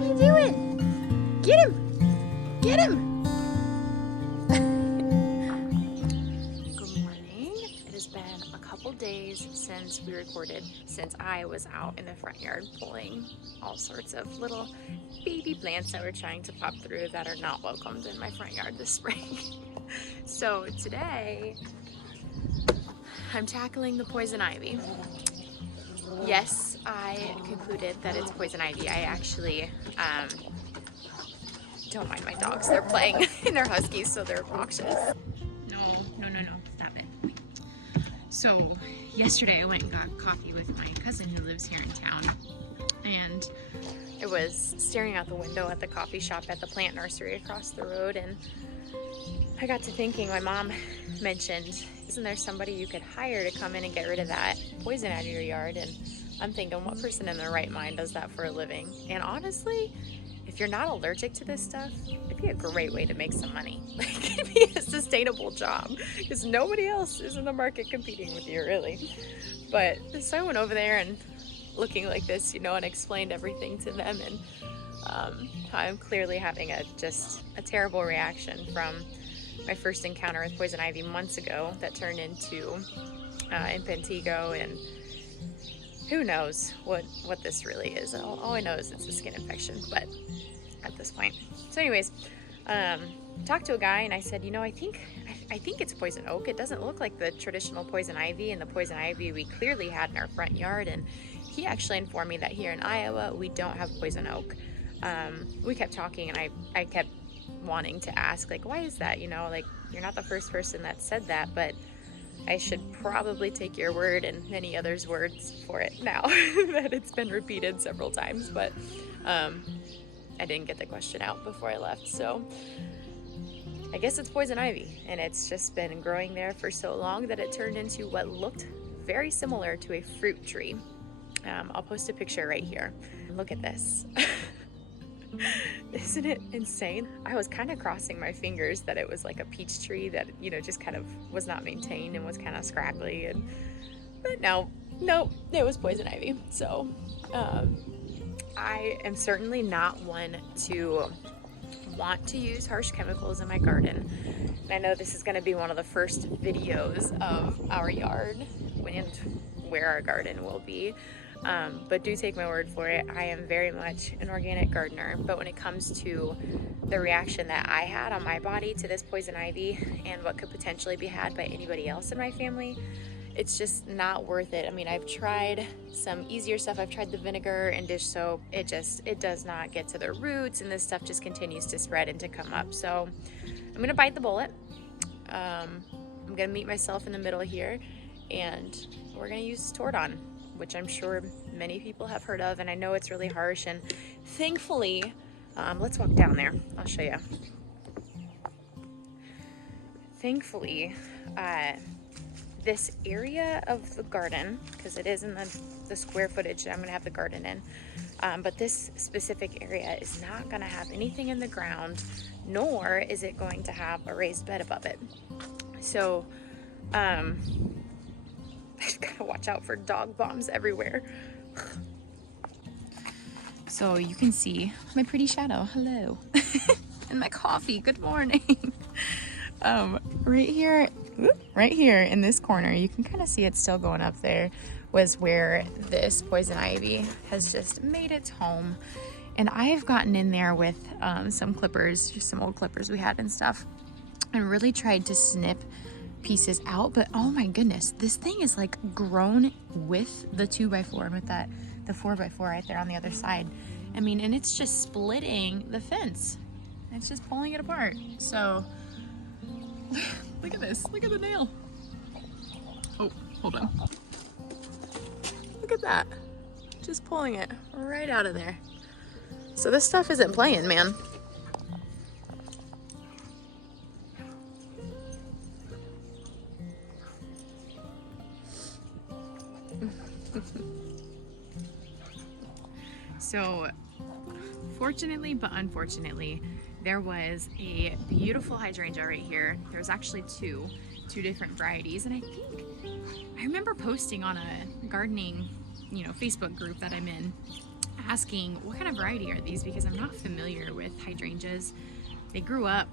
What are you doing? Get him! Get him! Good morning. It has been a couple days since we recorded, since I was out in the front yard pulling all sorts of little baby plants that we're trying to pop through that are not welcomed in my front yard this spring. So today, I'm tackling the poison ivy. Yes, I concluded that it's poison ivy. I actually don't mind my dogs. They're playing and they're huskies, so they're obnoxious. No, stop it. So yesterday I went and got coffee with my cousin who lives here in town, and I was staring out the window at the coffee shop at the plant nursery across the road, and I got to thinking, my mom mentioned, isn't there somebody you could hire to come in and get rid of that poison out of your yard? And I'm thinking, what person in their right mind does that for a living? And honestly, if you're not allergic to this stuff, it'd be a great way to make some money. Like, it'd be a sustainable job because nobody else is in the market competing with you, really. But so I went over there and looking like this, you know, and explained everything to them, and I'm clearly having just a terrible reaction from my first encounter with poison ivy months ago that turned into impetigo, and who knows what this really is. All I know is it's a skin infection, but at this point. So anyways, talked to a guy and I said, you know, I think it's poison oak. It doesn't look like the traditional poison ivy and the poison ivy we clearly had in our front yard. And he actually informed me that here in Iowa, we don't have poison oak. We kept talking, and I kept wanting to ask, like, why is that? You know, like, you're not the first person that said that, but I should probably take your word and many others' words for it now that it's been repeated several times. But I didn't get the question out before I left, so I guess it's poison ivy, and it's just been growing there for so long that it turned into what looked very similar to a fruit tree. I'll post a picture right here. Look at this. Isn't it insane? I was kind of crossing my fingers that it was like a peach tree that, you know, just kind of was not maintained and was kind of scraggly, but no, it was poison ivy. So I am certainly not one to want to use harsh chemicals in my garden, and I know this is going to be one of the first videos of our yard and where our garden will be. But do take my word for it. I am very much an organic gardener, but when it comes to the reaction that I had on my body to this poison ivy and what could potentially be had by anybody else in my family, it's just not worth it. I mean, I've tried some easier stuff. I've tried the vinegar and dish soap. It does not get to the roots, and this stuff just continues to spread and to come up. So I'm gonna bite the bullet. I'm gonna meet myself in the middle here, and we're gonna use Tordon, which I'm sure many people have heard of, and I know it's really harsh, and thankfully, let's walk down there, I'll show you. Thankfully, this area of the garden, because it is in the square footage that I'm gonna have the garden in, but this specific area is not gonna have anything in the ground, nor is it going to have a raised bed above it. So, I just gotta watch out for dog bombs everywhere. So you can see my pretty shadow, hello, and my coffee, good morning. Right here in this corner, you can kind of see it still going up there, was where this poison ivy has just made its home. And I've gotten in there with some clippers, just some old clippers we had and stuff, and really tried to snip pieces out, but oh my goodness, this thing is like grown with the 2x4 and with the 4x4 right there on the other side. I mean, and it's just splitting the fence. It's just pulling it apart. So look at this, look at the nail. Oh, hold on. Look at that, just pulling it right out of there. So this stuff isn't playing, man. So fortunately, but unfortunately, there was a beautiful hydrangea right here. There's actually two different varieties, and I remember posting on a gardening, you know, Facebook group that I'm in, asking what kind of variety are these, because I'm not familiar with hydrangeas. They grew up,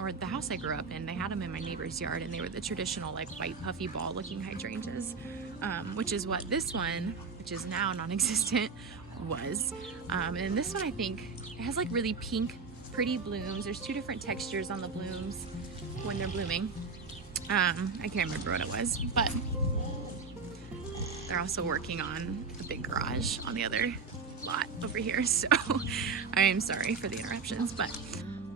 or the house I grew up in, they had them in my neighbor's yard, and they were the traditional like white puffy ball looking hydrangeas, which is what this one, which is now non-existent, was. And this one, I think it has like really pink pretty blooms. There's two different textures on the blooms when they're blooming. I can't remember what it was, but they're also working on the big garage on the other lot over here, so I am sorry for the interruptions. But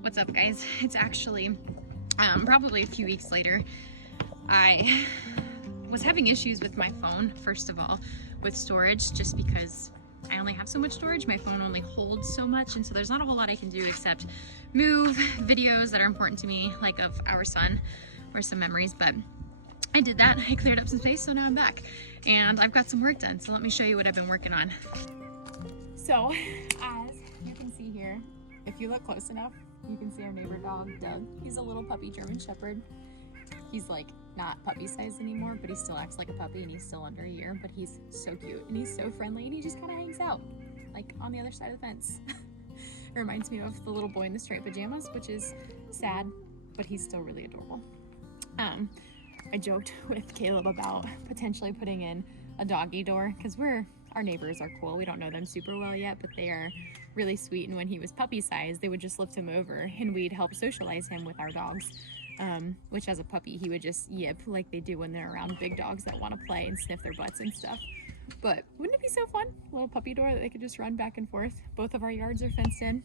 what's up, guys? It's actually probably a few weeks later. I was having issues with my phone, first of all, with storage, just because I only have so much storage. My phone only holds so much, and so there's not a whole lot I can do except move videos that are important to me, like of our son or some memories. But I did that. I cleared up some space, so now I'm back and I've got some work done. So let me show you what I've been working on. So as you can see here, if you look close enough, you can see our neighbor dog, Doug. He's a little puppy German Shepherd. He's like not puppy size anymore, but he still acts like a puppy, and he's still under a year, but he's so cute and he's so friendly, and he just kind of hangs out like on the other side of the fence. It reminds me of the little boy in the striped pajamas, which is sad, but he's still really adorable. I joked with Caleb about potentially putting in a doggy door, because our neighbors are cool. We don't know them super well yet, but they are really sweet, and when he was puppy size, they would just lift him over and we'd help socialize him with our dogs. Which as a puppy, he would just yip like they do when they're around big dogs that want to play and sniff their butts and stuff. But wouldn't it be so fun? A little puppy door that they could just run back and forth. Both of our yards are fenced in.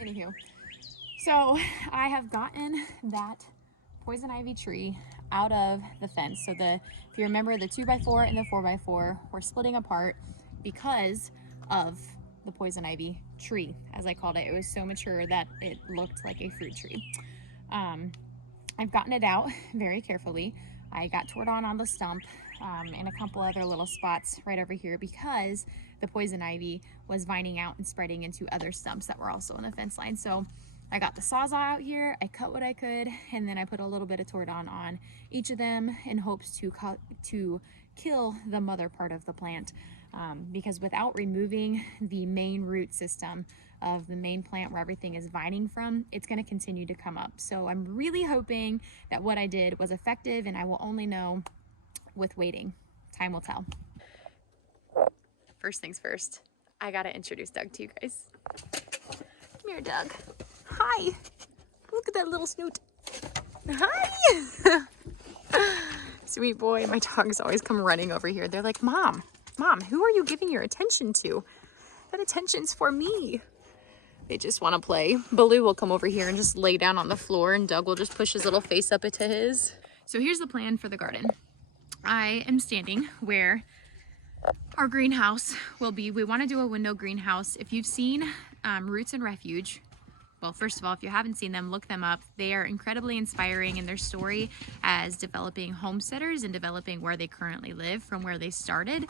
Anywho, so I have gotten that poison ivy tree out of the fence. So if you remember, the 2x4 and the 4x4 were splitting apart because of the poison ivy tree, as I called it. It was so mature that it looked like a fruit tree. I've gotten it out very carefully. I got tore on the stump and a couple other little spots right over here, because the poison ivy was vining out and spreading into other stumps that were also on the fence line. So I got the Sawzall out here, I cut what I could, and then I put a little bit of Tordon on each of them in hopes to kill the mother part of the plant, because without removing the main root system of the main plant where everything is vining from, it's going to continue to come up. So I'm really hoping that what I did was effective, and I will only know with waiting. Time will tell. First things first, I got to introduce Doug to you guys. Come here, Doug. Hi. Look at that little snoot. Hi. Sweet boy. My dogs always come running over here. They're like, Mom, who are you giving your attention to? That attention's for me. They just want to play. Baloo will come over here and just lay down on the floor, and Doug will just push his little face up into his. So here's the plan for the garden. I am standing where our greenhouse will be. We want to do a window greenhouse. If you've seen Roots and Refuge, well, first of all, if you haven't seen them, look them up. They are incredibly inspiring in their story as developing homesteaders and developing where they currently live from where they started,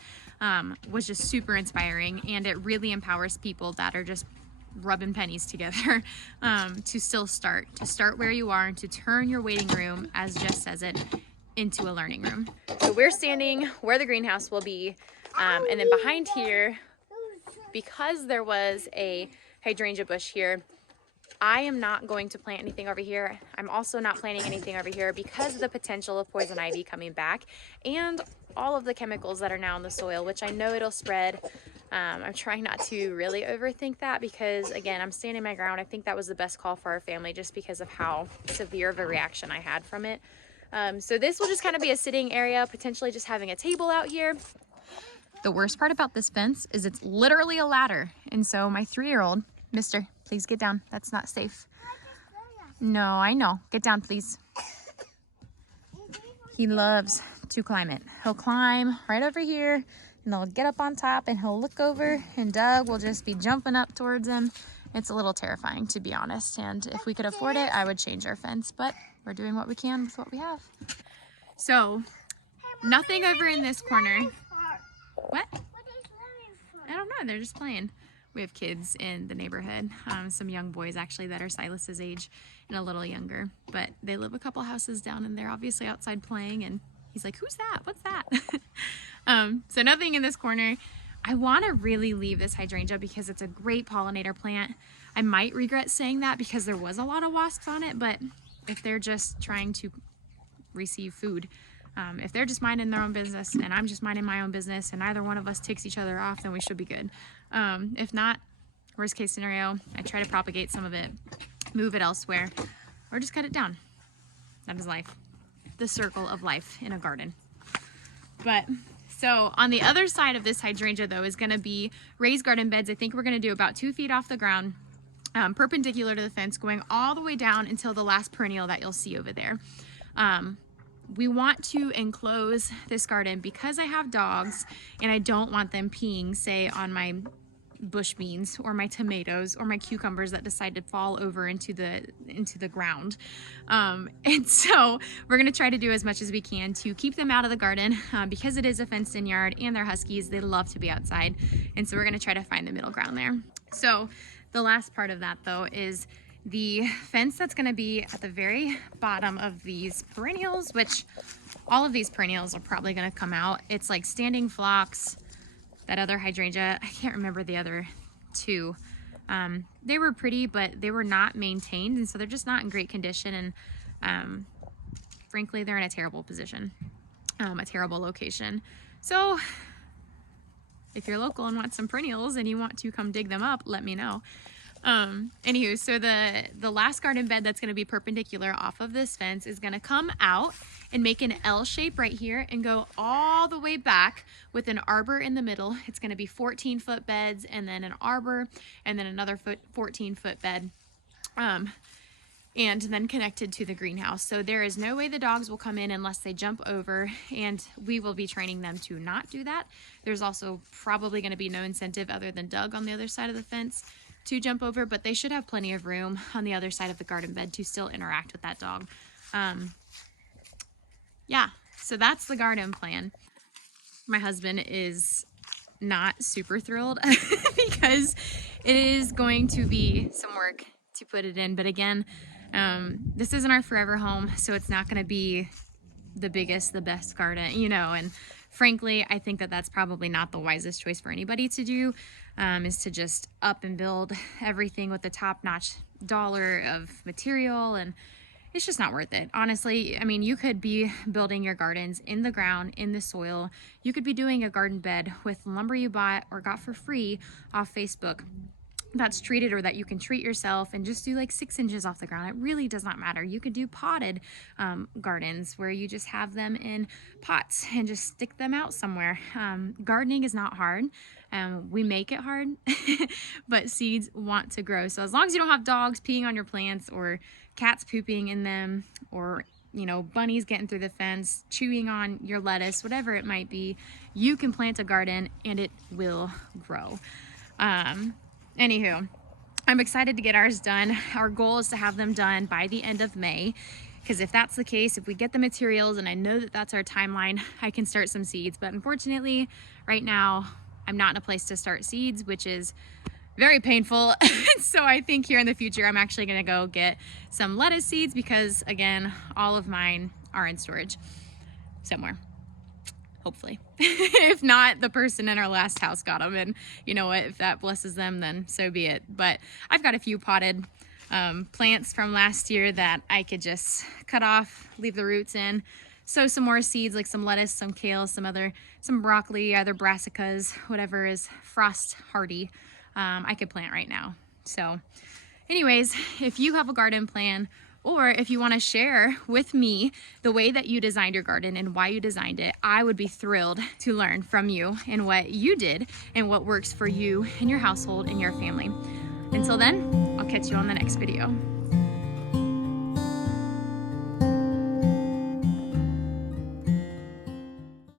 was just super inspiring, and it really empowers people that are just rubbing pennies together to start where you are and to turn your waiting room, as Jess says it, into a learning room. So we're standing where the greenhouse will be, and then behind here, because there was a hydrangea bush here, I am not going to plant anything over here. I'm also not planting anything over here because of the potential of poison ivy coming back and all of the chemicals that are now in the soil, which I know it'll spread. I'm trying not to really overthink that, because again, I'm standing my ground. I think that was the best call for our family, just because of how severe of a reaction I had from it. So this will just kind of be a sitting area, potentially just having a table out here. The worst part about this fence is it's literally a ladder. And so my 3-year-old, Mister, please get down. That's not safe. No, I know. Get down, please. He loves to climb it. He'll climb right over here, and they'll get up on top, and he'll look over, and Doug will just be jumping up towards him. It's a little terrifying, to be honest. And if we could afford it, I would change our fence, but we're doing what we can with what we have. So, nothing over in this corner. What? I don't know. They're just playing. We have kids in the neighborhood, some young boys actually that are Silas's age and a little younger, but they live a couple houses down, and they're obviously outside playing, and he's like, who's that? What's that? So nothing in this corner. I want to really leave this hydrangea because it's a great pollinator plant. I might regret saying that because there was a lot of wasps on it, but if they're just trying to receive food, if they're just minding their own business and I'm just minding my own business and neither one of us ticks each other off, then we should be good. If not, worst case scenario, I try to propagate some of it, move it elsewhere, or just cut it down. That is life. The circle of life in a garden. But so on the other side of this hydrangea though is going to be raised garden beds. I think we're going to do about 2 feet off the ground, perpendicular to the fence, going all the way down until the last perennial that you'll see over there. We want to enclose this garden because I have dogs and I don't want them peeing, say, on my bush beans or my tomatoes or my cucumbers that decide to fall over into the ground. And so we're going to try to do as much as we can to keep them out of the garden because it is a fenced in yard and they're huskies. They love to be outside. And so we're going to try to find the middle ground there. So the last part of that though is the fence that's going to be at the very bottom of these perennials, which all of these perennials are probably going to come out. It's like standing phlox, that other hydrangea, I can't remember the other two. They were pretty, but they were not maintained, and so they're just not in great condition, and frankly, they're in a terrible position, a terrible location. So if you're local and want some perennials and you want to come dig them up, let me know. Anywho, so the last garden bed that's going to be perpendicular off of this fence is going to come out and make an L shape right here and go all the way back with an arbor in the middle. It's going to be 14-foot beds and then an arbor and then another 14-foot bed, and then connected to the greenhouse. So there is no way the dogs will come in unless they jump over, and we will be training them to not do that. There's also probably going to be no incentive other than Doug on the other side of the fence to jump over, but they should have plenty of room on the other side of the garden bed to still interact with that dog. Yeah, so that's the garden plan. My husband is not super thrilled because it is going to be some work to put it in, but again, this isn't our forever home, so it's not going to be the biggest, the best garden, you know, and frankly, I think that that's probably not the wisest choice for anybody to do, is to just up and build everything with the top-notch dollar of material, and it's just not worth it. Honestly, I mean, you could be building your gardens in the ground, in the soil. You could be doing a garden bed with lumber you bought or got for free off Facebook that's treated, or that you can treat yourself and just do like 6 inches off the ground. It really does not matter. You could do potted gardens where you just have them in pots and just stick them out somewhere. Gardening is not hard. We make it hard, but seeds want to grow. So as long as you don't have dogs peeing on your plants or cats pooping in them, or you know, bunnies getting through the fence, chewing on your lettuce, whatever it might be, you can plant a garden and it will grow. Anywho, I'm excited to get ours done. Our goal is to have them done by the end of May, because if that's the case, if we get the materials, and I know that that's our timeline, I can start some seeds. But unfortunately, right now, I'm not in a place to start seeds, which is very painful. So I think here in the future, I'm actually gonna go get some lettuce seeds because, again, all of mine are in storage somewhere. Hopefully. If not, the person in our last house got them, and you know what, if that blesses them, then so be it. But I've got a few potted plants from last year that I could just cut off, leave the roots in, sow some more seeds like some lettuce, some kale, some broccoli, either brassicas, whatever is frost hardy, I could plant right now. So anyways, if you have a garden plan, or if you want to share with me the way that you designed your garden and why you designed it, I would be thrilled to learn from you and what you did and what works for you and your household and your family. Until then, I'll catch you on the next video.